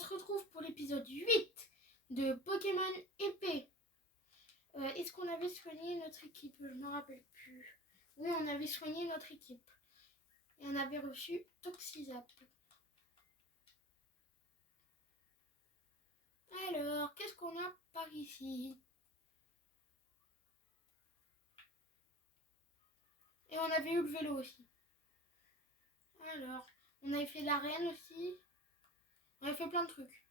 se retrouve pour l'épisode 8 de Pokémon épée. Est-ce qu'on avait soigné notre équipe? Je ne me rappelle plus. Oui, on avait soigné notre équipe. Et on avait reçu Toxizap. Alors, qu'est-ce qu'on a par ici? Et on avait eu le vélo aussi. Alors, on avait fait l'arène aussi. On avait fait plein de trucs.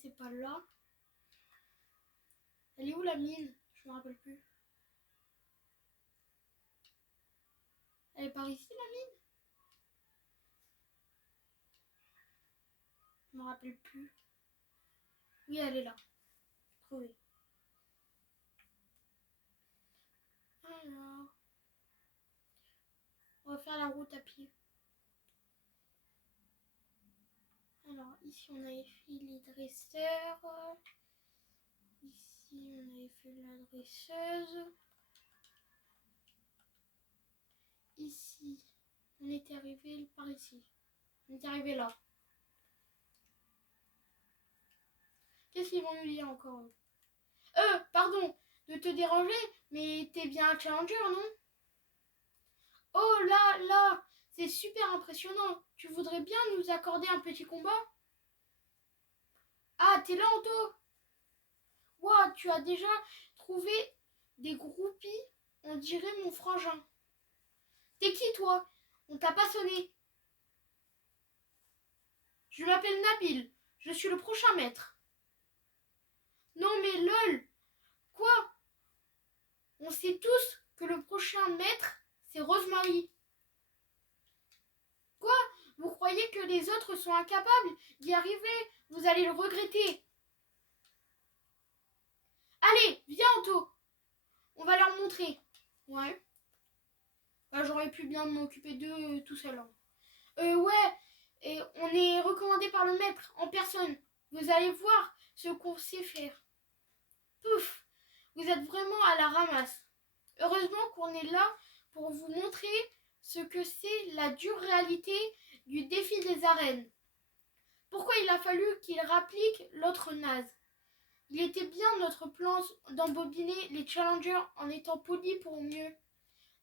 C'est pas là. Elle est où la mine? Je me rappelle plus. Elle est par ici la mine? Je me rappelle plus. Oui, elle est là. Trouvée. Alors, on va faire la route à pied. Alors, ici on avait fait les dresseurs. Ici on avait fait la dresseuse. Ici, on était arrivé par ici. On est arrivé là. Qu'est-ce qu'ils vont nous dire encore? Pardon de te déranger, mais t'es bien un challenger, non? Oh là, c'est super impressionnant. Tu voudrais bien nous accorder un petit combat? Ah, t'es là, Anto? Waouh, tu as déjà trouvé des groupies, on dirait mon frangin. T'es qui, toi? On t'a pas sonné. Je m'appelle Nabil, je suis le prochain maître. Non mais lol, quoi? On sait tous que le prochain maître, c'est Rosemary. Quoi? Vous croyez que les autres sont incapables d'y arriver? Vous allez le regretter. Allez, viens Anto. On va leur montrer. Ouais. Bah, j'aurais pu bien m'occuper d'eux tout seul. Ouais. Et on est recommandé par le maître en personne. Vous allez voir ce qu'on sait faire. Pouf. Vous êtes vraiment à la ramasse. Heureusement qu'on est là pour vous montrer ce que c'est la dure réalité du défi des arènes. Pourquoi il a fallu qu'il rapplique l'autre naze? Il était bien notre plan d'embobiner les challengers en étant poli pour mieux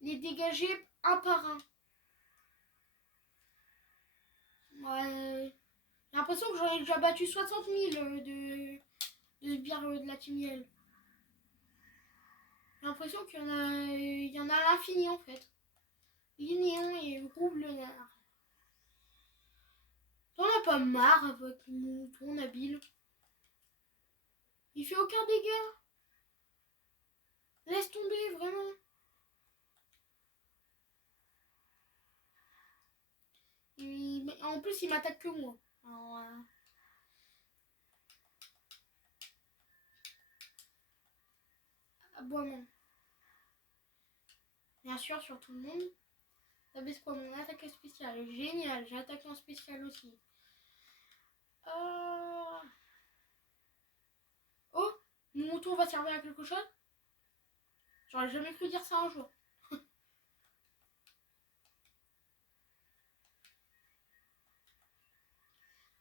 les dégager un par un. Ouais. J'ai l'impression que j'en ai déjà battu 60 000 de sbires de la Team Yell. J'ai l'impression qu'il y en a à l'infini en fait. Lignéon et Roublard. T'en as pas marre avec ton habile? Il fait aucun dégât. Laisse tomber, vraiment. En plus, il m'attaque que moi. Alors, aboiement. Bien sûr, sur tout le monde. Ça baisse quoi? Mon attaque spéciale. Génial, j'ai attaqué en spécial aussi. Oh, mon mouton va servir à quelque chose? J'aurais jamais cru dire ça un jour.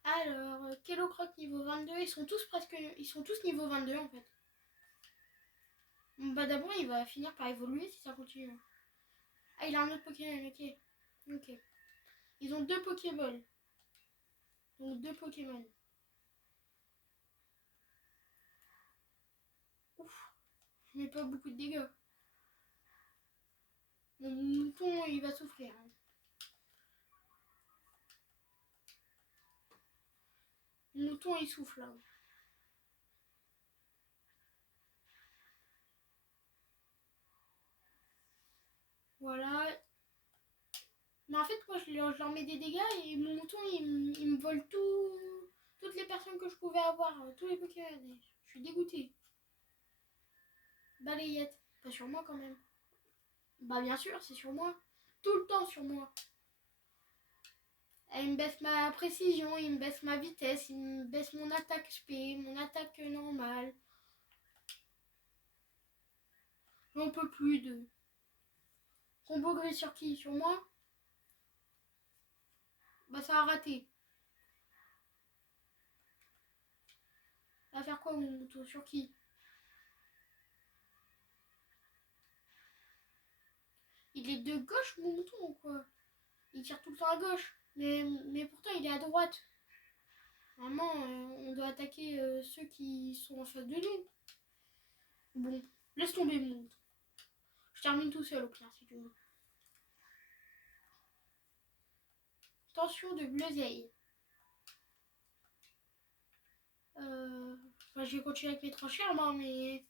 Alors, Kellocroc niveau 22, ils sont tous niveau 22 en fait. Bah d'abord, il va finir par évoluer si ça continue. Ah, il a un autre Pokémon, ok. Ils ont 2 Pokéballs. Donc 2 Pokémon. Ouf, je mets pas beaucoup de dégâts. Mon mouton, il va souffrir. Mon mouton, il souffle là. Voilà. Mais en fait, moi, je leur mets des dégâts et mon mouton, il me vole toutes les personnes que je pouvais avoir, tous les Pokémon. Je suis dégoûtée. Balayette. Pas sur moi quand même. Bah bien sûr, c'est sur moi. Tout le temps sur moi. Il me baisse ma précision, il me baisse ma vitesse, il me baisse mon attaque SP, mon attaque normale. J'en peux plus de... Combo gris sur qui? Sur moi? Bah ça a raté. À faire quoi mon mouton? Sur qui? Il est de gauche mon mouton ou quoi? Il tire tout le temps à gauche. Mais pourtant il est à droite. Vraiment, on doit attaquer ceux qui sont en face de nous. Bon, laisse tomber mon mouton. Je termine tout seul au pire si tu veux. Tension de bleuseille. Enfin, je vais continuer avec mes tranchères, moi, mais...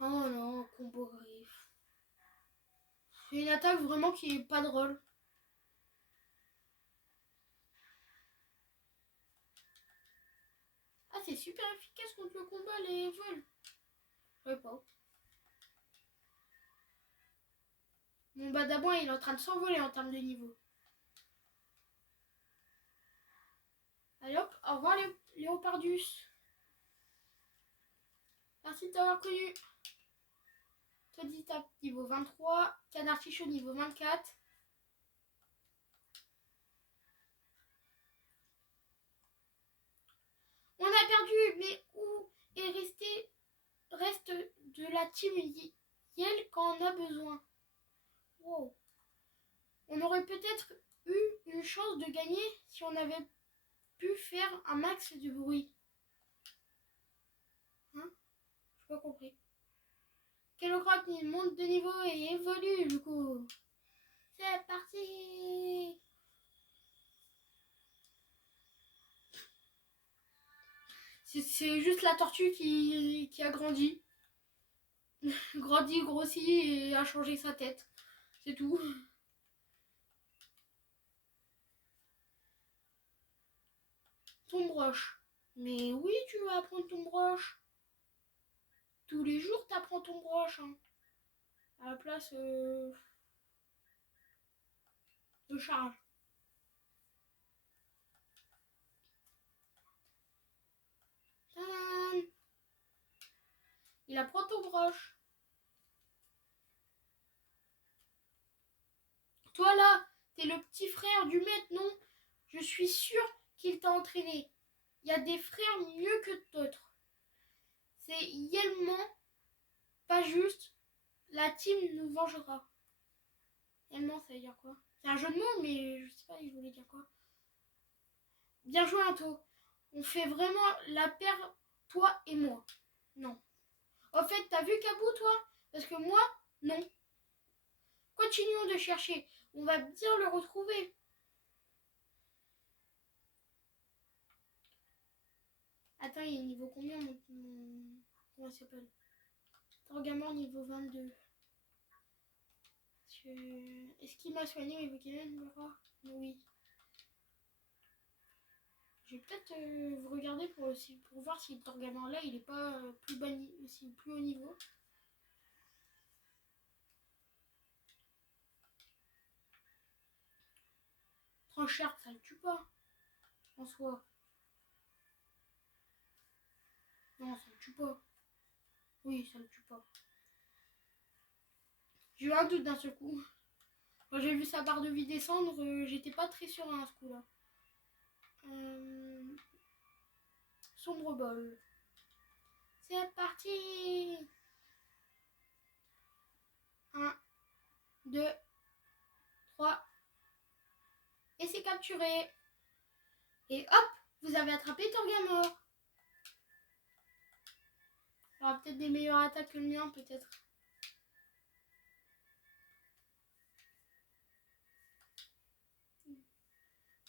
Oh non, combo griffe. C'est une attaque vraiment qui est pas drôle. Ah, c'est super efficace contre le combat, les vols. Je sais pas. Mon Badabouin, il est en train de s'envoler en termes de niveau. Allez hop, au revoir Léopardus. Merci de t'avoir connu. Toditap niveau 23. Canard Fichot niveau 24. On a perdu, mais où reste de la team Yel quand on a besoin. Wow. On aurait peut-être eu une chance de gagner si on avait pu faire un max de bruit. Hein? J'ai pas compris. Kellogg monte de niveau et évolue du coup. C'est parti. C'est juste la tortue qui a grandi. Grandi, grossi et a changé sa tête. C'est tout. Ton broche. Mais oui, tu vas apprendre ton broche. Tous les jours, t'apprends ton broche. Hein. À la place de charge. Tadam. Il apprend ton broche. Toi là, t'es le petit frère du maître, non? Je suis sûre qu'il t'a entraîné. Il y a des frères mieux que d'autres. C'est Yellement pas juste. La team nous vengera. Yellement, ça veut dire quoi? C'est un jeu de mots, mais je sais pas, il voulait dire quoi. Bien joué, Anto. On fait vraiment la paire, toi et moi. Non. En fait, t'as vu Kabou, toi? Parce que moi, non. Continuons de chercher. On va bien le retrouver. Attends, il est niveau combien mon... Comment il s'appelle? Torgamor niveau 22. Est-ce qu'il m'a soigné mes Pokémon? Oui. Je vais peut-être vous regarder pour voir si le Torgamor là il est pas plus haut niveau. Tranchère, ça le tue pas en soi. Non, ça le tue pas. Oui, ça le tue pas. J'ai eu un doute d'un seul coup. Quand j'ai vu sa barre de vie descendre, j'étais pas très sûr à ce coup-là. Sombre bol. C'est parti. 1, 2, 3. Et c'est capturé. Et hop, vous avez attrapé Torgamor. Il aura peut-être des meilleures attaques que le mien, peut-être.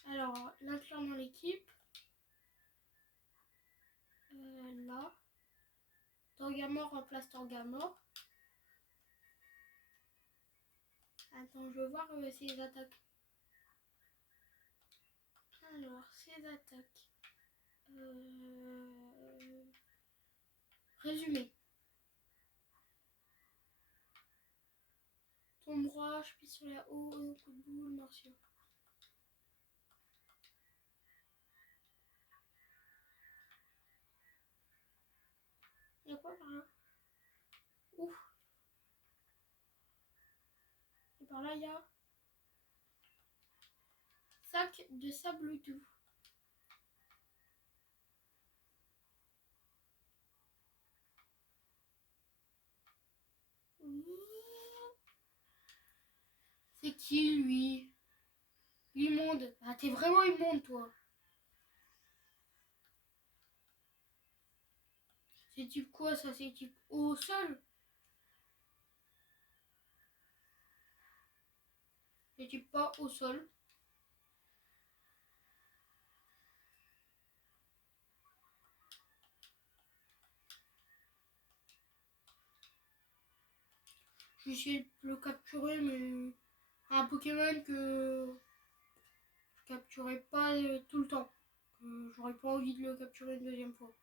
Alors, l'inclure dans l'équipe. Là. Torgamor remplace Torgamor. Attends, je veux voir ses attaques. Alors, ses attaques. Résumé. Tombe roche, puis sur la haut, coup de boule, morsure. Il y a quoi par là? Ouf. Et par là, il y a sac de sable doux. qui, lui? Immonde. Ah, t'es vraiment immonde, toi. C'est type quoi, ça? C'est type au sol? C'est type pas au sol. Je vais essayer de le capturer, mais un Pokémon que je capturerai pas tout le temps. J'aurais pas envie de le capturer une deuxième fois.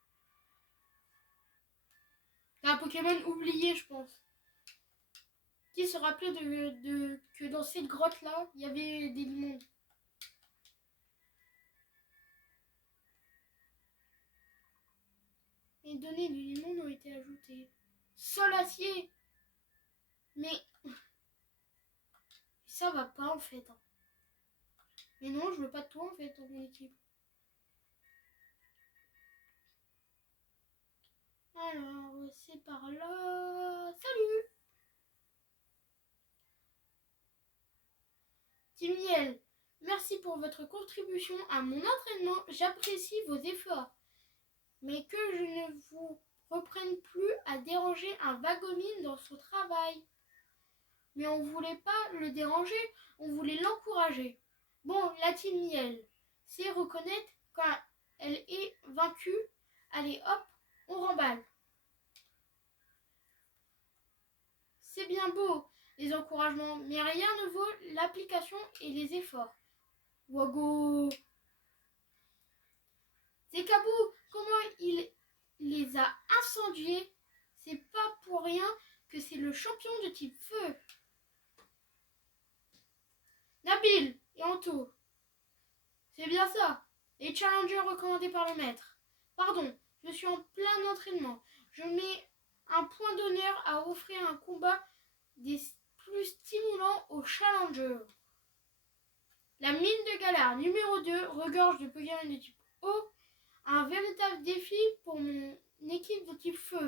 C'est un Pokémon oublié, je pense. Qui se rappelait que dans cette grotte-là, il y avait des limons. Les données du limon ont été ajoutées. Sol acier. Mais ça va pas en fait. Hein. Mais non, je veux pas de toi en fait dans mon équipe. Alors, c'est par là. Salut Timiel, merci pour votre contribution à mon entraînement. J'apprécie vos efforts. Mais que je ne vous reprenne plus à déranger un vagomine dans son travail. Mais on voulait pas le déranger, on voulait l'encourager. Bon, la team Miel, c'est reconnaître quand elle est vaincue. Allez hop, on remballe. C'est bien beau, les encouragements, mais rien ne vaut l'application et les efforts. Wago. C'est Kabou, comment il les a incendiés. C'est pas pour rien que c'est le champion de type feu. Nabil et Anto. C'est bien ça. Les challengers recommandés par le maître. Pardon, je suis en plein entraînement. Je mets un point d'honneur à offrir un combat des plus stimulants aux challengers. La mine de galère numéro 2 regorge de Pokémon de type eau. Un véritable défi pour mon équipe de type feu.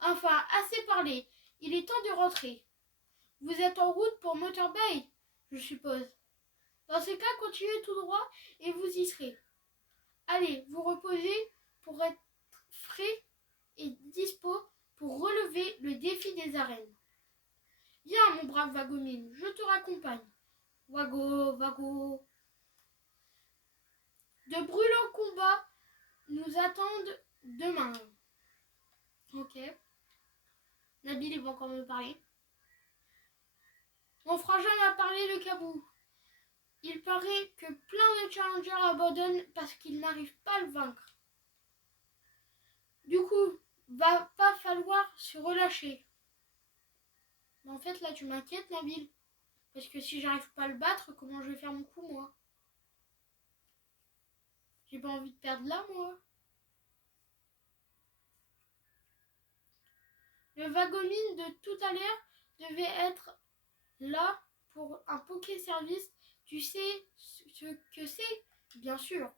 Enfin, assez parlé. Il est temps de rentrer. Vous êtes en route pour Motor Bay, je suppose. Dans ce cas, continuez tout droit et vous y serez. Allez, vous reposez pour être frais et dispo pour relever le défi des arènes. Viens, mon brave Vagomine, je te raccompagne. Wago, Vago. De brûlants combats nous attendent demain. Ok. Nabil, il va encore me parler. Mon frangin m'a parlé de Kabou. Il paraît que plein de challengers abandonnent parce qu'ils n'arrivent pas à le vaincre. Du coup, va pas falloir se relâcher. Mais en fait, là, tu m'inquiètes, Nabil. Parce que si j'arrive pas à le battre, comment je vais faire mon coup, moi? J'ai pas envie de perdre là, moi. Le Vagomine de tout à l'heure devait être là pour un Poké Service. Tu sais ce que c'est? Bien sûr.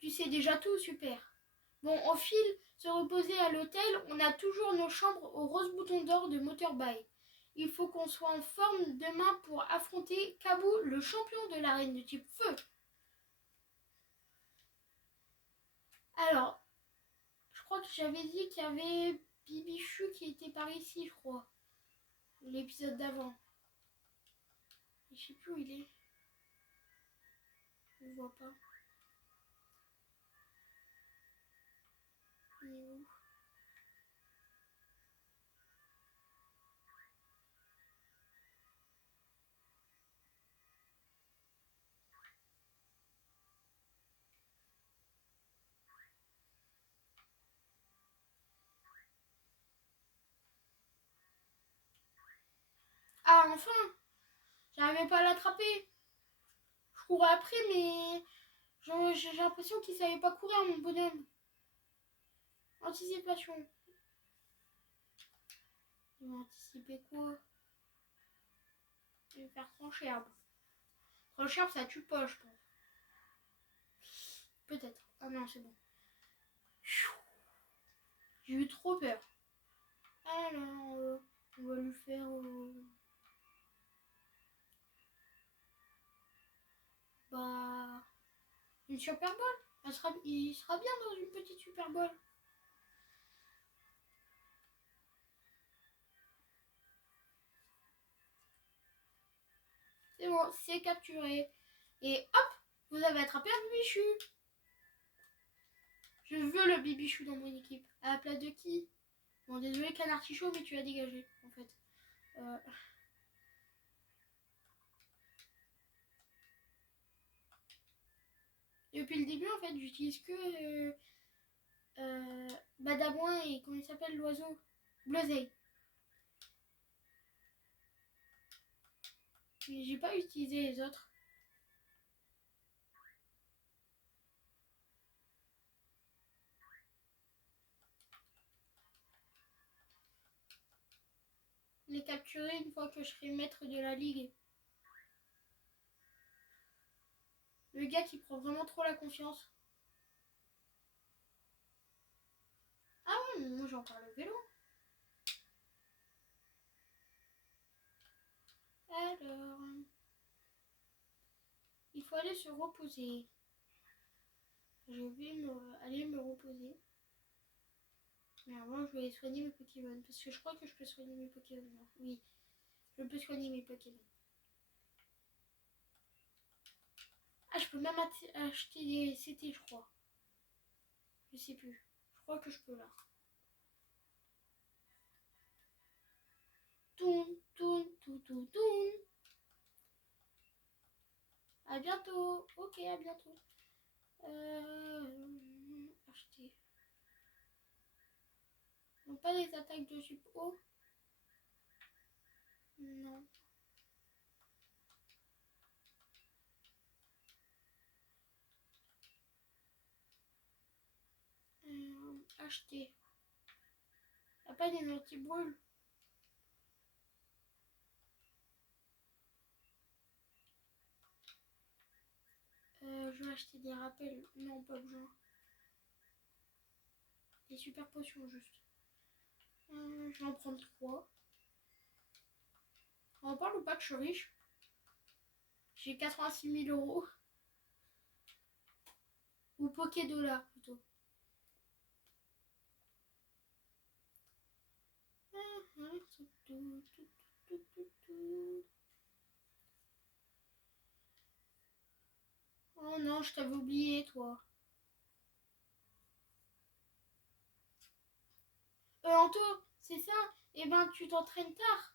Tu sais déjà tout, super. Bon, on file se reposer à l'hôtel. On a toujours nos chambres au rose bouton d'or de Motorbay. Il faut qu'on soit en forme demain pour affronter Kabou, le champion de l'arène de type feu. Alors, je crois que j'avais dit qu'il y avait Bibichu qui était par ici, je crois. L'épisode d'avant. Je sais plus où il est. Je ne vois pas. Il est où? Ah, enfin! J'arrivais pas à l'attraper. Je courais après, mais j'ai l'impression qu'il savait pas courir, mon bonhomme. Anticipation. Il va anticiper quoi? Il va faire trancherbe. Trancherbe, ça tue pas, je pense. Peut-être. Ah non, c'est bon. J'ai eu trop peur. Alors, on va lui faire... Une Super Bowl. Il sera bien dans une petite Super Bowl. C'est bon, c'est capturé. Et hop, vous avez attrapé un bibichou. Je veux le bibichou dans mon équipe. À la place de qui? Bon, désolé, canard tichot, mais tu as dégagé, en fait. Depuis le début, en fait, j'utilise que Badabouin et comment il s'appelle l'oiseau? Bleuzeil. Mais j'ai pas utilisé les autres. Les capturer une fois que je serai maître de la ligue. Le gars qui prend vraiment trop la confiance. Ah ouais, mais moi j'ai encore le vélo. Alors, il faut aller se reposer. Je vais aller me reposer. Mais avant, je vais soigner mes Pokémon. Parce que je crois que je peux soigner mes Pokémon. Oui, je peux soigner mes Pokémon. Ah, je peux même acheter des CT, je crois. Je sais plus. Je crois que je peux là. Toum, toum, toum, toum, toum. À bientôt. Ok, à bientôt. Acheter. Non, pas les attaques de type haut. Non. Acheter. Y'a pas des anti-brûles. Je vais acheter des rappels. Non, pas besoin. Des super potions juste. Je vais en prendre 3. On en parle ou pas que je suis riche? J'ai 86 000 euros. Ou Poké dollars plutôt. Oh non, je t'avais oublié toi. Anto, c'est ça? Eh ben, tu t'entraînes tard.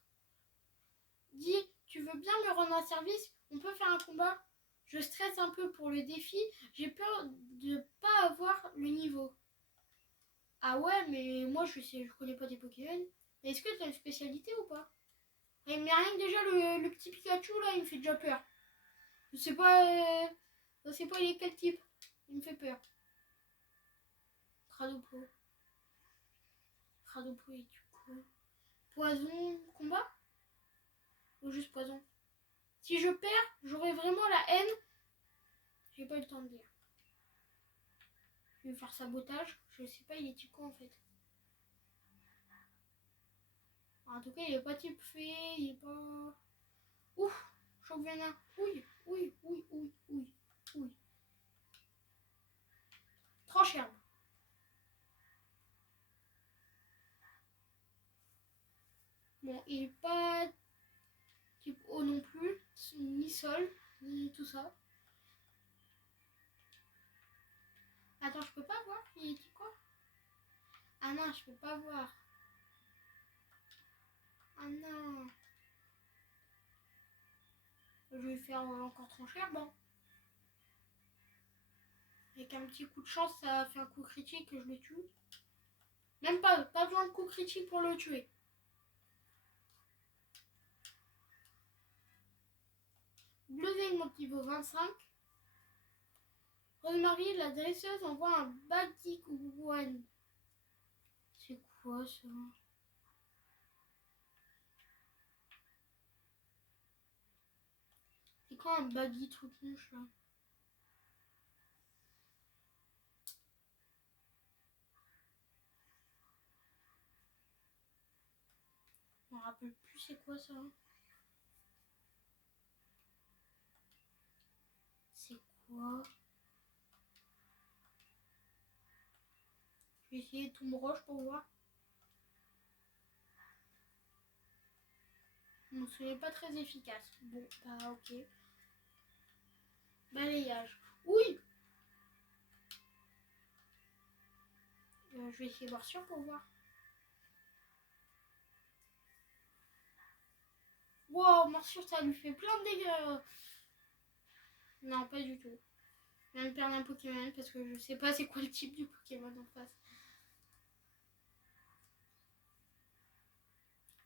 Dis, tu veux bien me rendre un service? On peut faire un combat? Je stresse un peu pour le défi. J'ai peur de pas avoir le niveau. Ah ouais, mais moi je connais pas des Pokémon. Est-ce que t'as une spécialité ou pas? Mais rien que déjà le petit Pikachu là, il me fait déjà peur. Je sais pas, il est quel type. Il me fait peur. Tradopo. Tradopo et du coup. Poison, combat? Ou juste poison? Si je perds, j'aurai vraiment la haine. J'ai pas eu le temps de dire. Je vais faire sabotage. Je sais pas, il est type quoi en fait? En tout cas, il est pas type fée, il est pas. Ouf, choc venin. Oui, oui, oui, oui, oui, oui. Tranche herbe. Bon, il est pas type eau non plus, ni sol, ni tout ça. Attends, je peux pas voir. Il est type quoi? Ah non, je peux pas voir. Ah non. Je vais faire encore trancher herbe. Hein. Avec un petit coup de chance, ça fait un coup critique que je le tue. Même pas besoin de coup critique pour le tuer. Bleuveil monte niveau 25. Rosemary, la dresseuse, envoie un Baggy-One. C'est quoi ça? C'est quoi un baggy truc mouche là? Je me rappelle plus c'est quoi ça. C'est quoi? vais essayer Tombe Roche pour voir. Non, ce n'est pas très efficace. Bon, bah ok. Balayage. Oui. Je vais essayer morsure pour voir. Wow, morsure, ça lui fait plein de dégâts. Non, pas du tout. Je viens de perdre un Pokémon parce que je sais pas c'est quoi le type du Pokémon en face.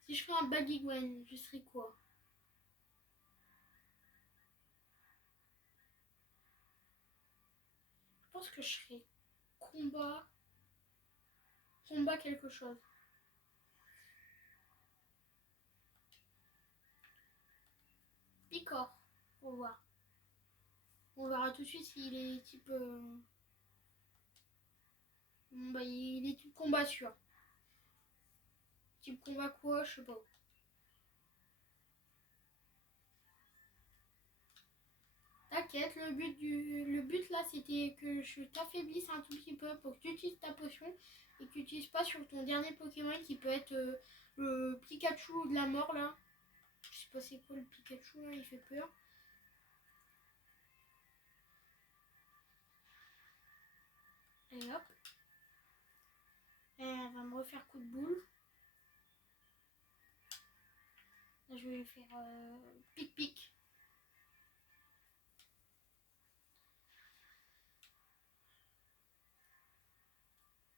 Si je fais un Baguigwen, je serais quoi? Je pense que je serais combat. Combat quelque chose. Picor. On va voir. On verra tout de suite s'il est type. Bah, il est type combat sûr. Type combat quoi, je sais pas. T'inquiète, le but là c'était que je t'affaiblisse un tout petit peu pour que tu utilises ta potion et que tu n'utilises pas sur ton dernier Pokémon qui peut être le Pikachu de la mort là. Je sais pas c'est quoi le Pikachu là, il fait peur. Et hop. Et elle va me refaire coup de boule. Là je vais faire pic-pic.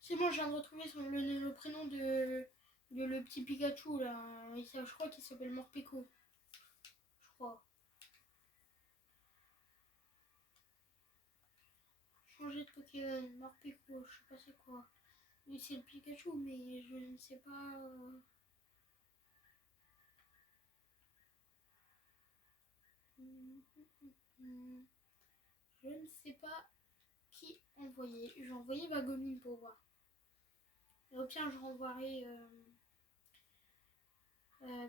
C'est bon, je viens de retrouver le prénom de le petit Pikachu là. Je crois qu'il s'appelle Morpeko. Je crois. Changer de Pokémon, Morpeko, je sais pas c'est quoi. Oui, c'est le Pikachu, mais je ne sais pas. Je ne sais pas qui envoyer. Je vais envoyer Bagomine pour voir. Et au pire, je renvoierai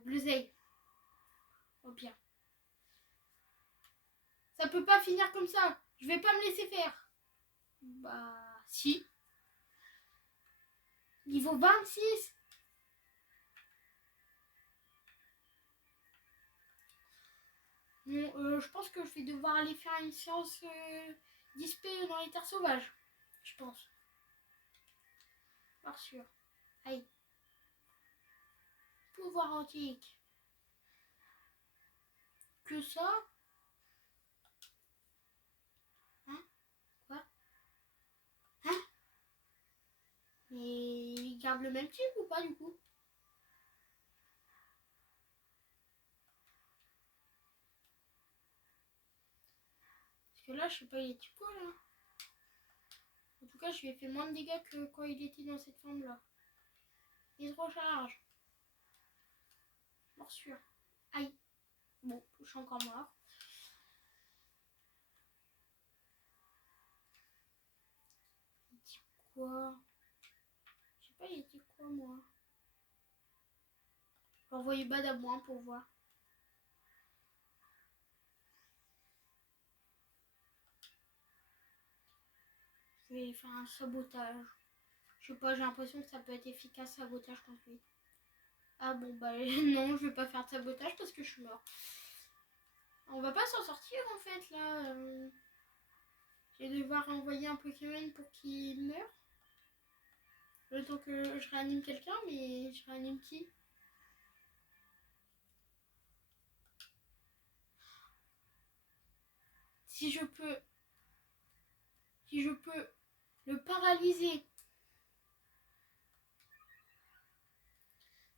Bluezeil. Au pire. Ça peut pas finir comme ça. Je vais pas me laisser faire. Bah, si. Niveau 26. Bon, je pense que je vais devoir aller faire une séance d'ISP dans les terres sauvages. Je pense. Par sûr. Aïe. Pouvoir antique. Que ça? Hein? Quoi? Hein? Mais il garde le même type ou pas du coup? Parce que là, je sais pas, il est type quoi là? En tout cas, je lui ai fait moins de dégâts que quand il était dans cette forme là. Il se recharge. Morsure. Aïe. Bon, je suis encore mort. Il dit quoi? Je sais pas, il dit quoi moi? Je vais envoyer Badabouin pour voir. Je vais faire un sabotage. Je sais pas, j'ai l'impression que ça peut être efficace sabotage contre lui. Ah bon, bah non, je vais pas faire de sabotage parce que je suis mort. On va pas s'en sortir en fait là. Je vais devoir envoyer un Pokémon pour qu'il meure. Le temps que je réanime quelqu'un, mais je réanime qui? Si je peux le paralyser.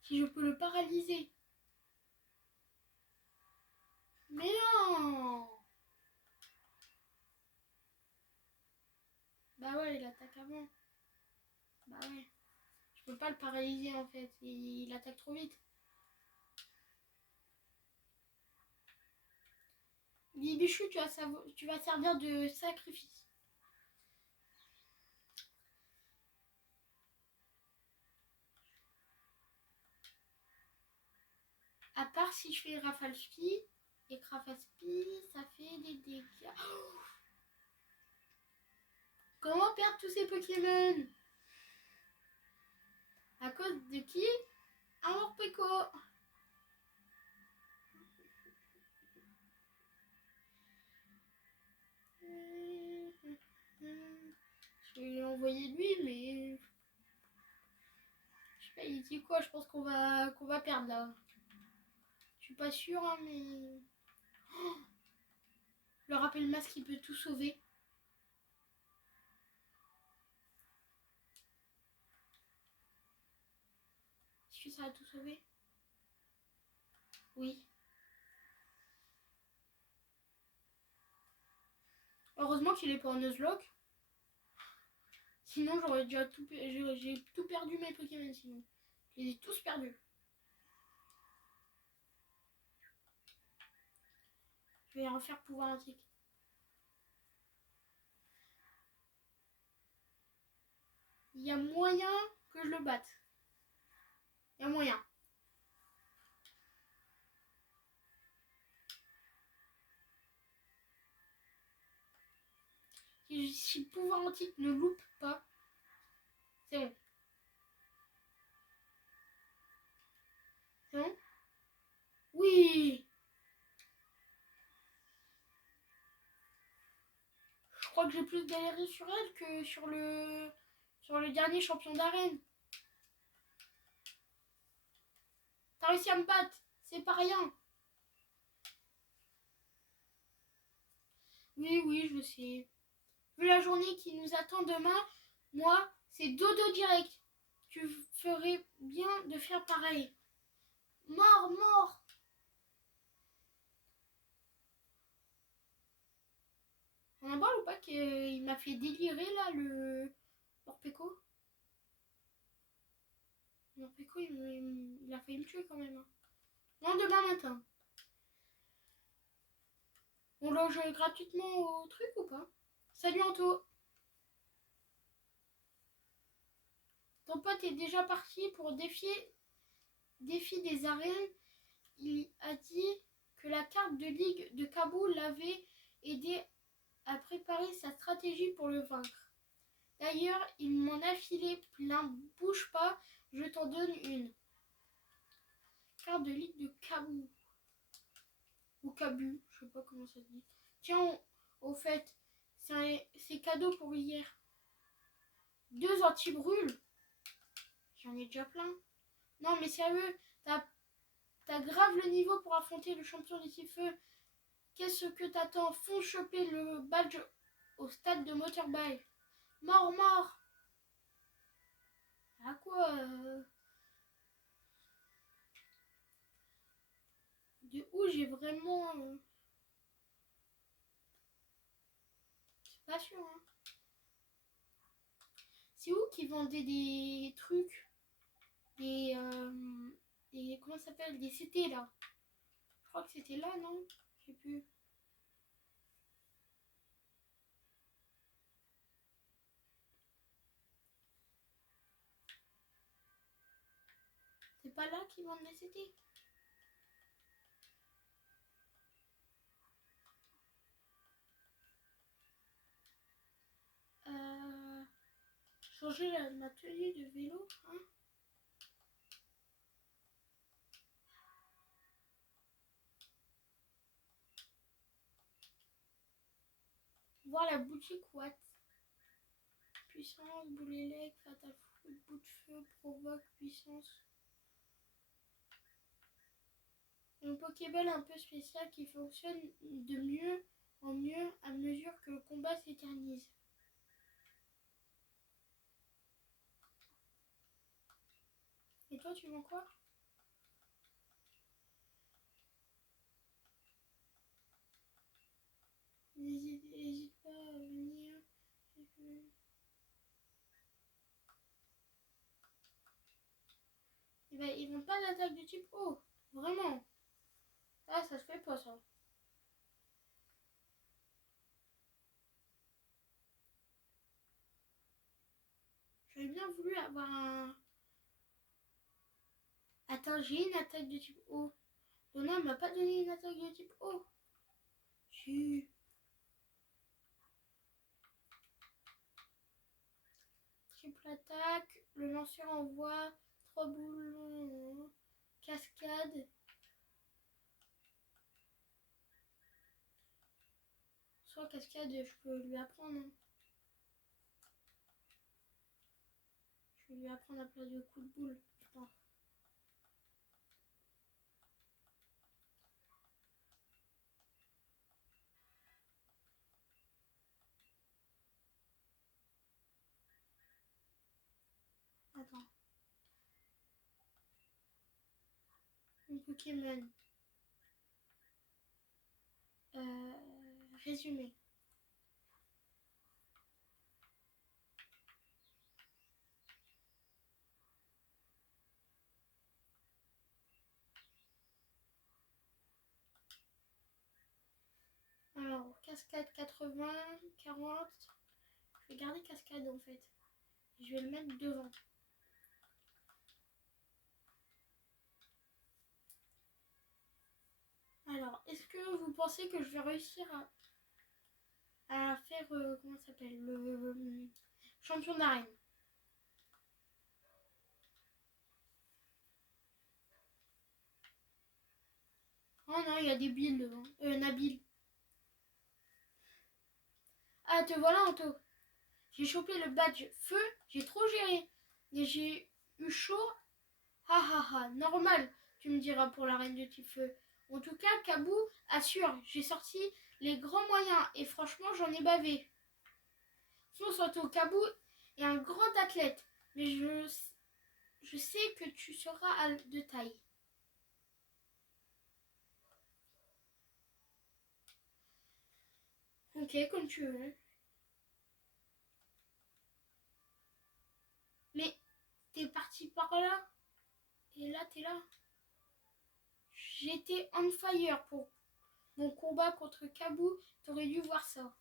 Si je peux le paralyser. Mais non! Bah ouais, il attaque avant. Bah ouais. Je peux pas le paralyser en fait. Il attaque trop vite. Bibichou, tu vas servir de sacrifice. À part si je fais Rafalspi et Crafaspi, ça fait des dégâts. Oh, comment perdre tous ces Pokémon? À cause de qui? Un Morpeko. Je vais lui envoyer lui, mais je sais pas, il dit quoi? Je pense qu'on va perdre là. Je suis pas sûre, hein, mais le rappel masque il peut tout sauver. Est-ce que ça va tout sauver? Oui. Heureusement qu'il est pas en Nuzlocke. Sinon j'aurais déjà tout, j'ai tout perdu mes Pokémon sinon. Je les ai tous perdus. Je vais refaire pouvoir antique. Il y a moyen que je le batte. Il y a moyen. Si le pouvoir antique ne loupe pas, c'est bon. C'est bon? Oui! Je crois que j'ai plus galéré sur elle que sur le dernier champion d'arène. T'as réussi à me battre, c'est pas rien. Oui, je sais. Vu la journée qui nous attend demain, moi, c'est dodo direct. Tu ferais bien de faire pareil. Mort. On en parle ou pas qu'il m'a fait délirer là, le Morpeko? Morpeko, il a failli me tuer quand même. Hein. Non, demain matin. On loge gratuitement au truc ou pas? Salut Anto. Ton pote est déjà parti pour défi des arènes. Il a dit que la carte de ligue de Kaboul l'avait aidé à préparer sa stratégie pour le vaincre. D'ailleurs, il m'en a filé plein. Bouge pas, je t'en donne une. Carte de ligue de Kaboul. Ou Kabu, je sais pas comment ça se dit. Tiens, au fait, c'est cadeau pour hier. 2 anti-brûles. J'en ai déjà plein. Non, mais sérieux, t'as grave le niveau pour affronter le champion des feux. Qu'est-ce que t'attends? Fonce choper le badge au stade de Motorball. Mort. À quoi De où j'ai vraiment... C'est pas sûr, hein. C'est où qu'ils vendaient des trucs? Des... comment ça s'appelle? Des CT, là. Je crois que c'était là, non? Je sais plus. C'est pas là qu'ils vendent des CT? Changer ma tenue de vélo, hein? Voir la boutique Watt. Puissance, boule élect, fatal foot, bout de feu, provoque, puissance. Une Pokéball un peu spéciale qui fonctionne de mieux en mieux à mesure que le combat s'éternise. Et toi, tu vends quoi? N'hésite pas à venir. Et ben, ils vendent pas d'attaque de type O. Vraiment. Ah, ça se fait pas, ça. J'aurais bien voulu avoir un... Attends, j'ai une attaque de type O. Donna m'a pas donné une attaque de type O. Si. Triple attaque. Le lanceur envoie 3 boules. Cascade. Soit cascade, je peux lui apprendre. Hein. Je vais lui apprendre à place de coup de boule, je pense. Attends. Mon Pokémon. Résumé. Alors, cascade 80, 40. Je vais garder cascade en fait. Je vais le mettre devant. Alors, est-ce que vous pensez que je vais réussir à faire, comment ça s'appelle, le champion d'arène? Oh non, il y a des builds devant. Nabil. Ah, te voilà, Anto. J'ai chopé le badge feu, j'ai trop géré. Et j'ai eu chaud. Ha ha ha, normal, tu me diras pour la reine de type feu. En tout cas, Kabou assure, j'ai sorti les grands moyens et franchement, j'en ai bavé. Fonce, Anto, Kabou est un grand athlète, mais je sais que tu seras de taille. Ok, comme tu veux. Mais t'es parti par là. Et là, t'es là. J'étais on fire pour mon combat contre Kabou. T'aurais dû voir ça.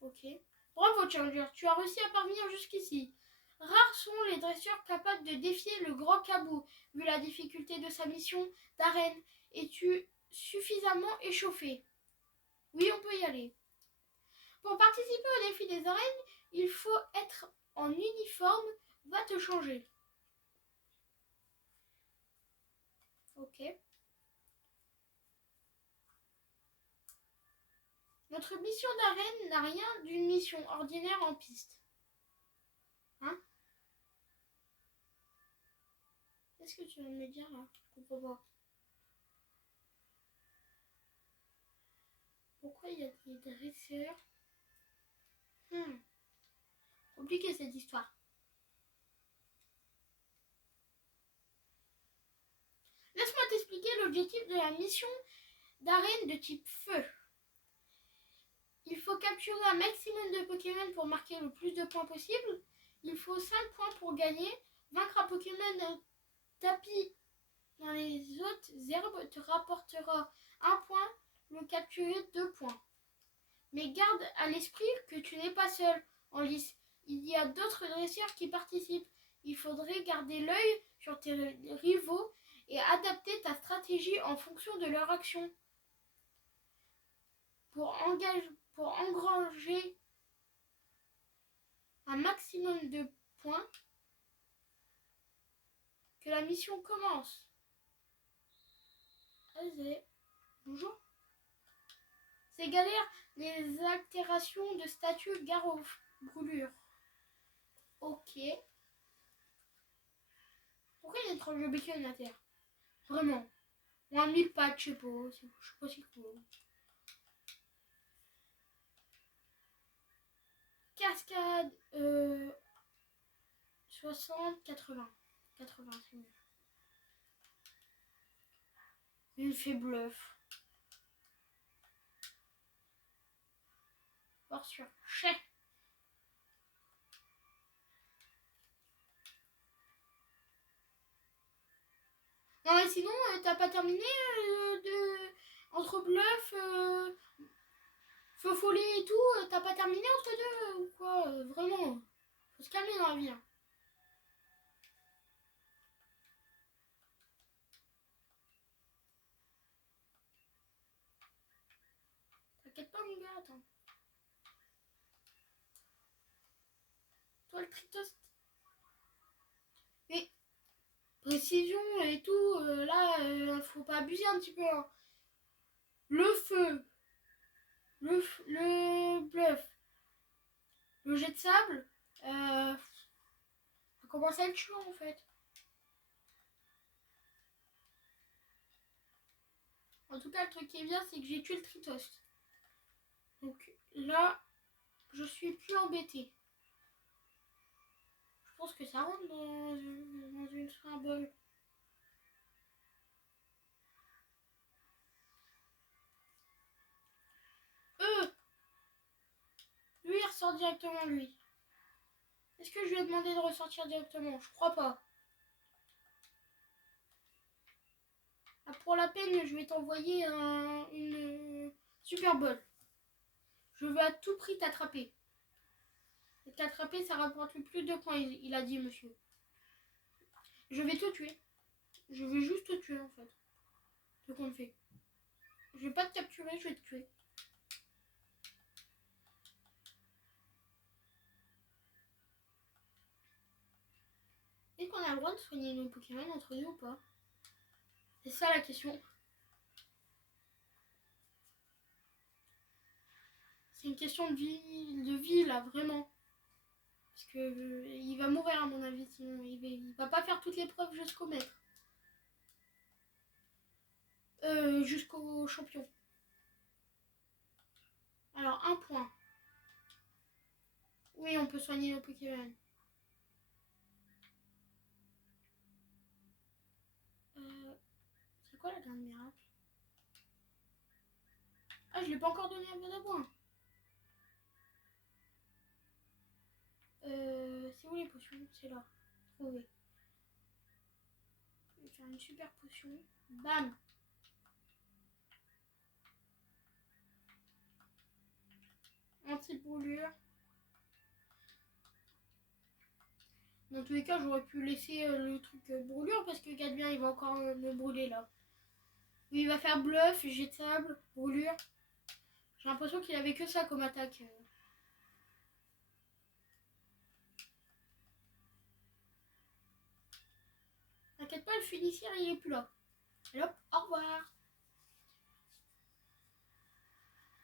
Ok. Bravo, Challenger. Tu as réussi à parvenir jusqu'ici. Rares sont les dresseurs capables de défier le grand Kabou. Vu la difficulté de sa mission d'arène, es-tu suffisamment échauffé? Oui, on peut y aller. Pour participer au défi des arènes, il faut être en uniforme. Va te changer. Ok. Notre mission d'arène n'a rien d'une mission ordinaire en piste. Hein? Qu'est-ce que tu viens de me dire là? Je comprends pas. Pourquoi il y a des dresseurs? Compliqué cette histoire. Laisse-moi t'expliquer l'objectif de la mission d'arène de type feu. Il faut capturer un maximum de Pokémon pour marquer le plus de points possible. Il faut 5 points pour gagner. Vaincre un Pokémon tapis dans les autres herbes te rapportera 1 point. Le capturer 2 points. Mais garde à l'esprit que tu n'es pas seul en lice. Il y a d'autres dresseurs qui participent. Il faudrait garder l'œil sur tes rivaux et adapter ta stratégie en fonction de leur action. Pour engranger un maximum de points, que la mission commence. Allez, bonjour. C'est galère, les altérations de statut gare aux brûlures. Ok. Pourquoi il y a une tranche de bacon à terre? Vraiment. Ou un mille pattes, je sais pas si cool. Cascade 60, 80. 80, c'est mieux. Il me fait bluff. Portion. Chais. Non mais sinon, t'as pas terminé entre bluff, feu follet et tout, t'as pas terminé entre deux ou quoi? Vraiment, faut se calmer dans la vie. Hein. T'inquiète pas mon gars, attends. Toi le tritos. Mais précision et tout. Là, faut pas abuser un petit peu. Hein. Le feu, le bluff, le jet de sable, ça commence à être chaud en fait. En tout cas, le truc qui est bien, c'est que j'ai tué le Tritos. Donc là, je suis plus embêtée. Je pense que ça rentre dans une symbole. Lui, il ressort directement, lui. Est-ce que je lui ai demandé de ressortir directement? Je crois pas. Ah, pour la peine, je vais t'envoyer une Super Bowl. Je veux à tout prix t'attraper. Et t'attraper, ça rapporte le plus de points, il a dit, monsieur. Je vais te tuer. Je vais juste te tuer, en fait. Ce qu'on fait. Je vais pas te capturer, je vais te tuer. Est-ce qu'on a le droit de soigner nos Pokémon entre nous ou pas? C'est ça la question. C'est une question de vie là, vraiment. Parce que il va mourir à mon avis, sinon il va pas faire toutes les preuves jusqu'au maître. Jusqu'au champion. Alors, un point. Oui, on peut soigner nos Pokémon. C'est quoi la grande miracle? Ah, je l'ai pas encore donné à Badabouin. C'est où les potions? C'est là. Trouvé. Je vais faire une super potion. Bam! Anti-brûlure. Dans tous les cas, j'aurais pu laisser le truc brûlure parce que Gadbien il va encore me brûler là. Oui, il va faire bluff, jet de sable, brûlure. J'ai l'impression qu'il avait que ça comme attaque. T'inquiète pas, le finisseur il est plus là. Et hop, au revoir.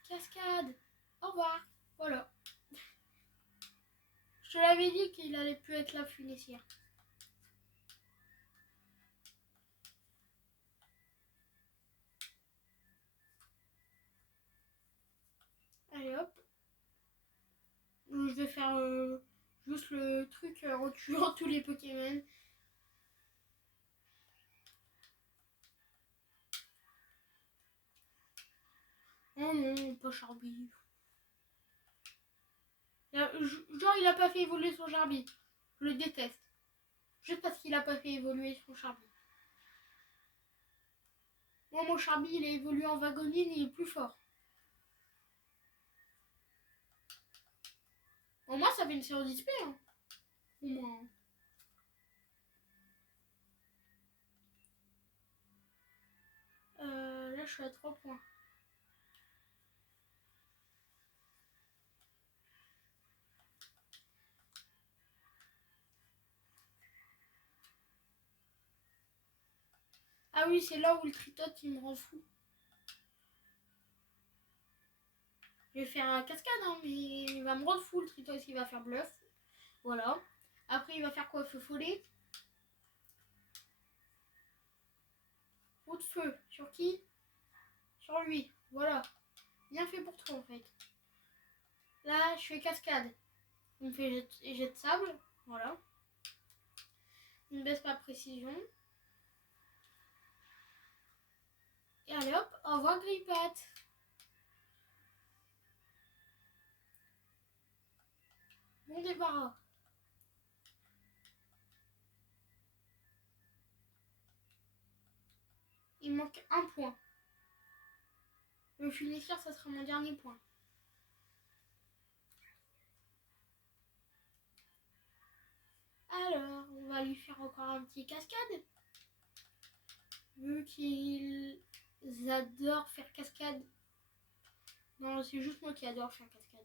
Cascade. Au revoir. Voilà. Je te l'avais dit qu'il allait plus être là, finisseur. Allez hop. Je vais faire juste le truc en tuant tous les Pokémon. Oh non, pas Charby. Genre, il a pas fait évoluer son Charby. Je le déteste. Juste parce qu'il a pas fait évoluer son Charby. Moi, mon Charby, il a évolué en Wagonine, il est plus fort. Au moins, ça fait une séance d'XP. Hein. Au moins. Là, je suis à 3 points. Ah oui, c'est là où le Tritote, il me rend fou. Je vais faire un cascade, hein, mais il va me rendre fou, le Tritote, il va faire bluff. Voilà. Après, il va faire quoi? Feu follet. Coup de feu. Sur qui? Sur lui. Voilà. Bien fait pour toi, en fait. Là, je fais cascade. Il me fait jet de sable. Voilà. Il ne baisse pas précision. Et allez hop, au revoir Grippat. Bon débarras. Il manque un point. Le finisseur, ça sera mon dernier point. Alors, on va lui faire encore un petit cascade. Vu qu'ils adorent faire cascade. Non, c'est juste moi qui adore faire cascade.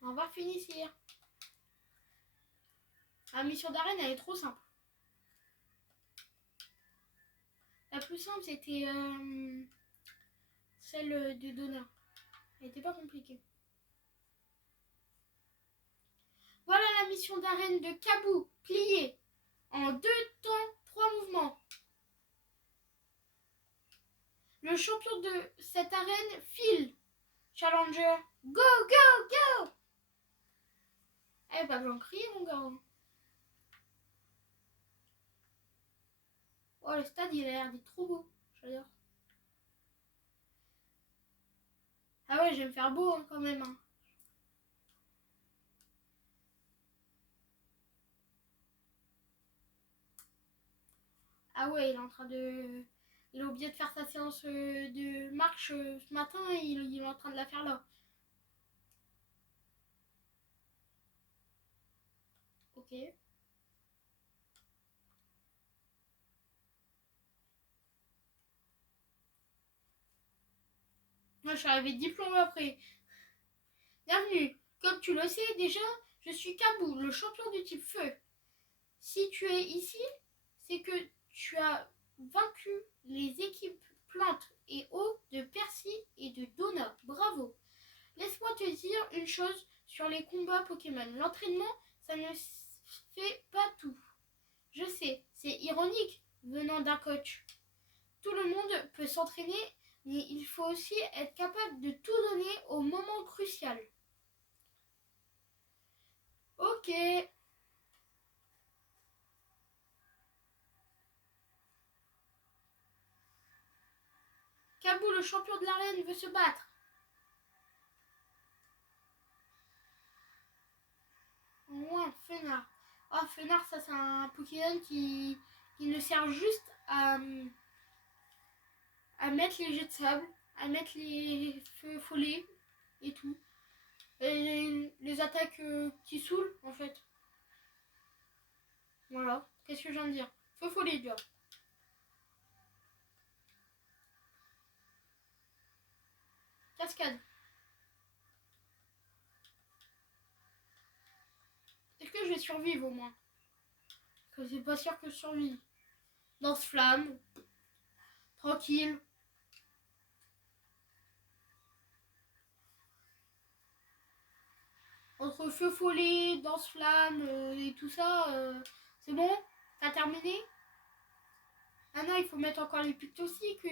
Au revoir finisseur. La mission d'arène, elle est trop simple. La plus simple, c'était celle de Donna. Elle était pas compliquée. Voilà la mission d'arène de Kabou, pliée. En 2 temps, 3 mouvements. Le champion de cette arène file. Challenger, go, go, go. Eh, pas besoin de crier, mon gars. Oh, le stade, il a l'air d'être trop beau. J'adore. Ah ouais, je vais me faire beau hein, quand même. Hein. Ah ouais, il est en train de... Il a oublié de faire sa séance de marche ce matin et il est en train de la faire là. Ok. Moi, je suis arrivée diplômée après. Bienvenue. Comme tu le sais déjà, je suis Kabou, le champion du type feu. Si tu es ici, c'est que tu as vaincu les équipes Plante et Eau de Percy et de Donna. Bravo. Laisse-moi te dire une chose sur les combats Pokémon. L'entraînement, ça ne fait pas tout. Je sais, c'est ironique venant d'un coach. Tout le monde peut s'entraîner, mais il faut aussi être capable de tout donner au moment crucial. Ok. Kabou, le champion de l'arène, veut se battre. Ouais, Fenard. Ah, Fenard, ça c'est un Pokémon qui ne sert juste à mettre les jets de sable, à mettre les feux follets et tout. Et les attaques qui saoulent, en fait. Voilà. Qu'est-ce que je viens de dire? Feu follet, tu vois. Cascade. Est-ce que je vais survivre au moins? Parce que c'est pas sûr que je survive. Lance-flamme. Tranquille. Entre feu follet, danse-flamme et tout ça, c'est bon? T'as terminé? Ah non, il faut mettre encore les pictociques.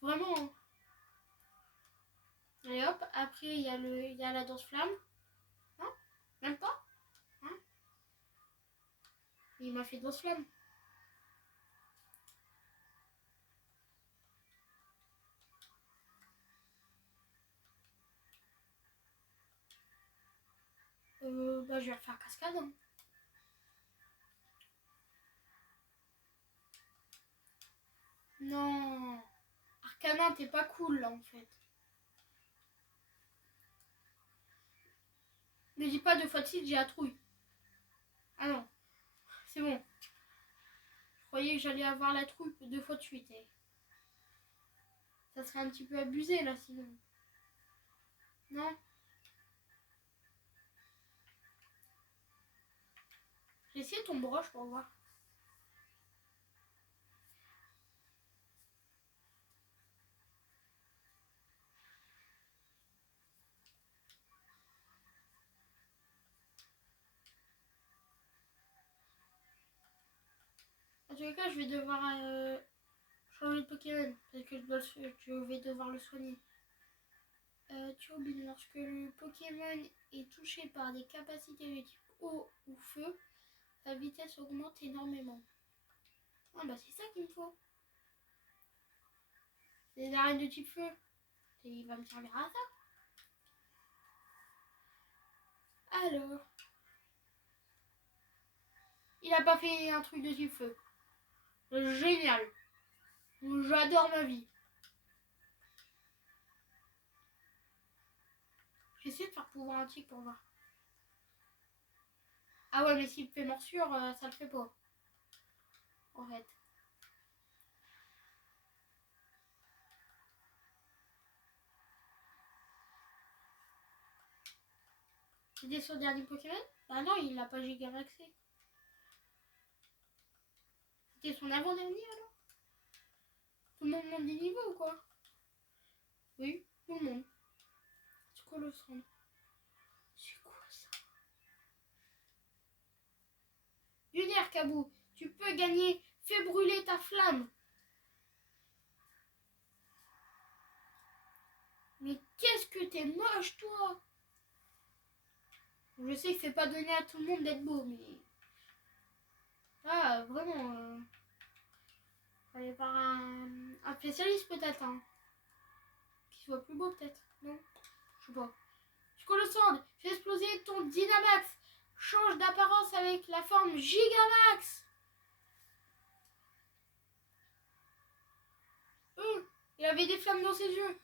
Vraiment. Hein. Et hop, après il y a la danse-flamme. Hein? Même pas? Hein? Il m'a fait danse-flamme. Bah, je vais faire cascade. Hein. Non. Arcanin, t'es pas cool là en fait. Ne dis pas 2 fois de suite, j'ai la trouille. Ah non, c'est bon. Je croyais que j'allais avoir la trouille 2 fois de suite. Eh. Ça serait un petit peu abusé là sinon. Non. J'ai essayé ton broche pour voir. En tous les cas, je vais devoir changer de Pokémon parce que je vais devoir le soigner. Turbine, lorsque le Pokémon est touché par des capacités de type eau ou feu, sa vitesse augmente énormément. Ah bah c'est ça qu'il me faut. Des arènes de type feu. Et il va me servir à ça. Alors. Il a pas fait un truc de type feu. Génial. J'adore ma vie. J'essaie de faire pouvoir un tic pour voir. Ah ouais, mais s'il me fait morsure, ça le fait pas. En fait. C'était son dernier Pokémon? Bah non, il l'a pas Gigamaxé. C'était son avant-dernier alors? Tout le monde monte des niveaux ou quoi? Oui, tout le monde. C'est quoi le son? C'est quoi ça? Lunaire Kabou, tu peux gagner. Fais brûler ta flamme. Mais qu'est-ce que t'es moche toi? Je sais que c'est pas donné à tout le monde d'être beau, mais... Ah, vraiment... Fallait par un spécialiste peut-être, hein. Qui soit plus beau peut-être, non? Je sais pas. Skolosand, fais exploser ton Dynamax. Change d'apparence avec la forme Gigamax. Il avait des flammes dans ses yeux.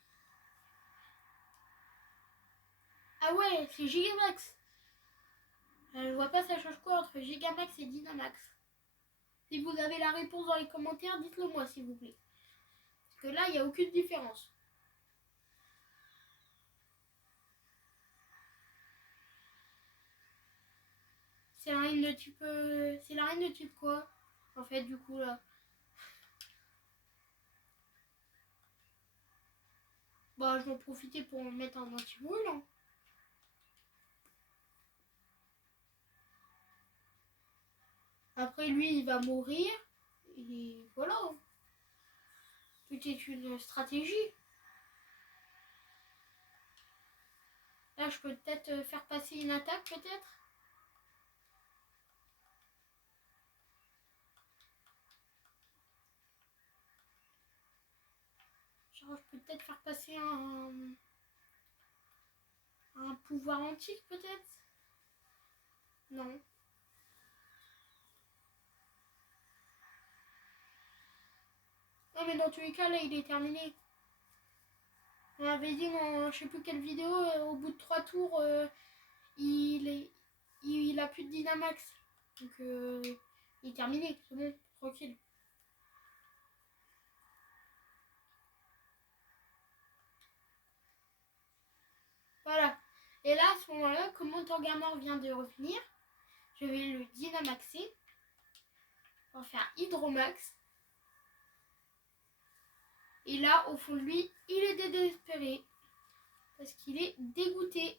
Ah ouais, c'est Gigamax. Je vois pas ça change quoi entre Gigamax et Dynamax. Si vous avez la réponse dans les commentaires, dites-le moi s'il vous plaît. Parce que là, il n'y a aucune différence. C'est la reine de type... C'est la reine de type quoi? En fait, du coup, là. Bah, je vais en profiter pour en mettre un anti-brûlant. Après, lui, il va mourir. Et voilà. Tout est une stratégie. Là, je peux peut-être faire passer une attaque, peut-être. Genre, je peux peut-être faire passer un pouvoir antique, peut-être. Non. Non, mais dans tous les cas, là, il est terminé. On avait dit dans je sais plus quelle vidéo, au bout de 3 tours, il a plus de Dynamax. Donc, il est terminé. C'est bon, tranquille. Voilà. Et là, à ce moment-là, comme mon Tanghammer vient de revenir, je vais le Dynamaxer. On va faire Hydromax. Et là, au fond de lui, il est désespéré. Parce qu'il est dégoûté.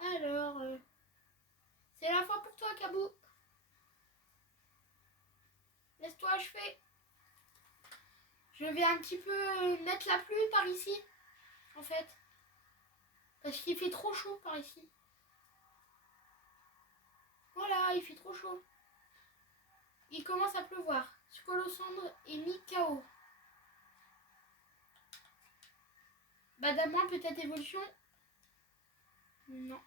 Alors, c'est la fin pour toi, Kabou. Laisse-toi achever. Je vais un petit peu mettre la pluie par ici, en fait. Parce qu'il fait trop chaud par ici. Voilà, il fait trop chaud. Il commence à pleuvoir. Skolosandre est mis KO. Badamoin peut-être évolution? Non.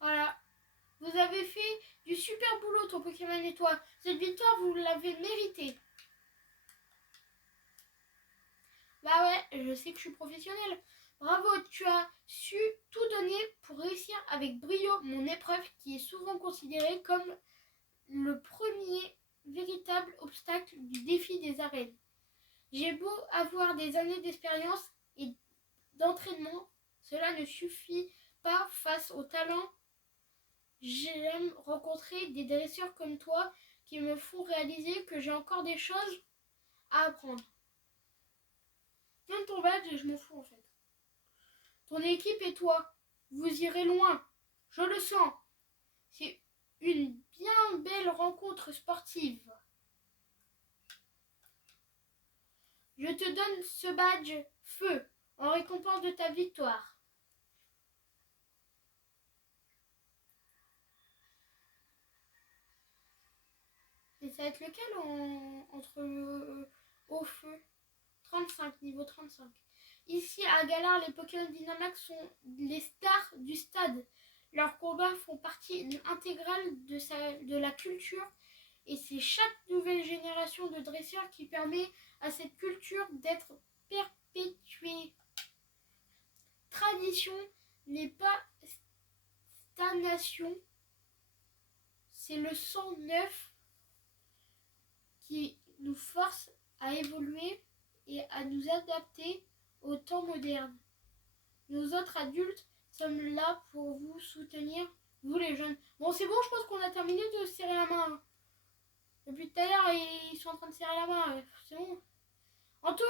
Voilà. Vous avez fait du super boulot, ton Pokémon et toi. Cette victoire, vous l'avez méritée. Bah ouais, je sais que je suis professionnelle. Bravo, tu as su tout donner pour réussir avec brio mon épreuve qui est souvent considérée comme le premier véritable obstacle du défi des arènes. J'ai beau avoir des années d'expérience et d'entraînement, cela ne suffit pas face au talent. J'aime rencontrer des dresseurs comme toi qui me font réaliser que j'ai encore des choses à apprendre. Même ton badge, je m'en fous en fait. Ton équipe et toi, vous irez loin. Je le sens. C'est une bien belle rencontre sportive. Je te donne ce badge feu en récompense de ta victoire. Et ça va être lequel entre au feu? 35, niveau 35. Ici à Galar, les Pokémon Dynamax sont les stars du stade. Leurs combats font partie intégrale de la culture et c'est chaque nouvelle génération de dresseurs qui permet à cette culture d'être perpétuée. tradition n'est pas stagnation, c'est le sang neuf qui nous force à évoluer et à nous adapter au temps moderne. Nous autres adultes sommes là pour vous soutenir, vous les jeunes. Bon, c'est bon, je pense qu'on a terminé de se serrer la main. Depuis tout à l'heure, ils sont en train de serrer la main. C'est bon. Anto,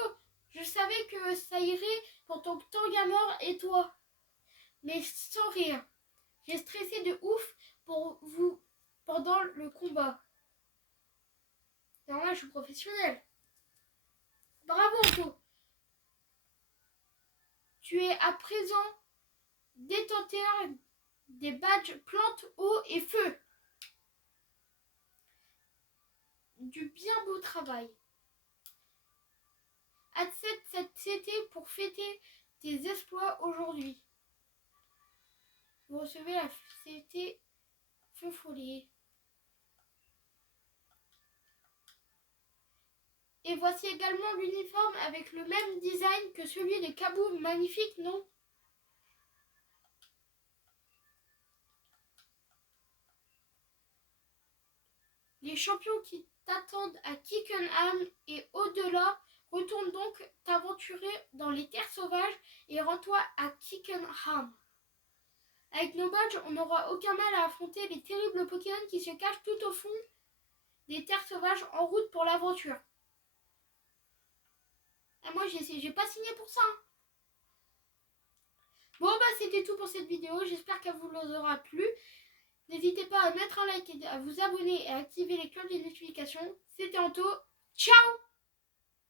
je savais que ça irait pour ton Tanguy mort et toi. Mais sans rire. J'ai stressé de ouf pour vous pendant le combat. Normal, je suis professionnel. Bravo Anto. Tu es à présent détenteur des badges plantes, eau et feu. Du bien beau travail. Accepte cette CT pour fêter tes exploits aujourd'hui. Vous recevez la CT Feu Follet. Et voici également l'uniforme avec le même design que celui des Kaboom. Magnifique, non? Les champions qui t'attendent à Kickenham et au-delà, retourne donc t'aventurer dans les terres sauvages et rends-toi à Kickenham. Avec nos badges, on n'aura aucun mal à affronter les terribles Pokémon qui se cachent tout au fond des terres sauvages en route pour l'aventure. Et moi, j'ai pas signé pour ça. Bon, bah c'était tout pour cette vidéo. J'espère qu'elle vous aura plu. N'hésitez pas à mettre un like, à vous abonner et à activer les cloches des notifications. C'était Anto. Ciao!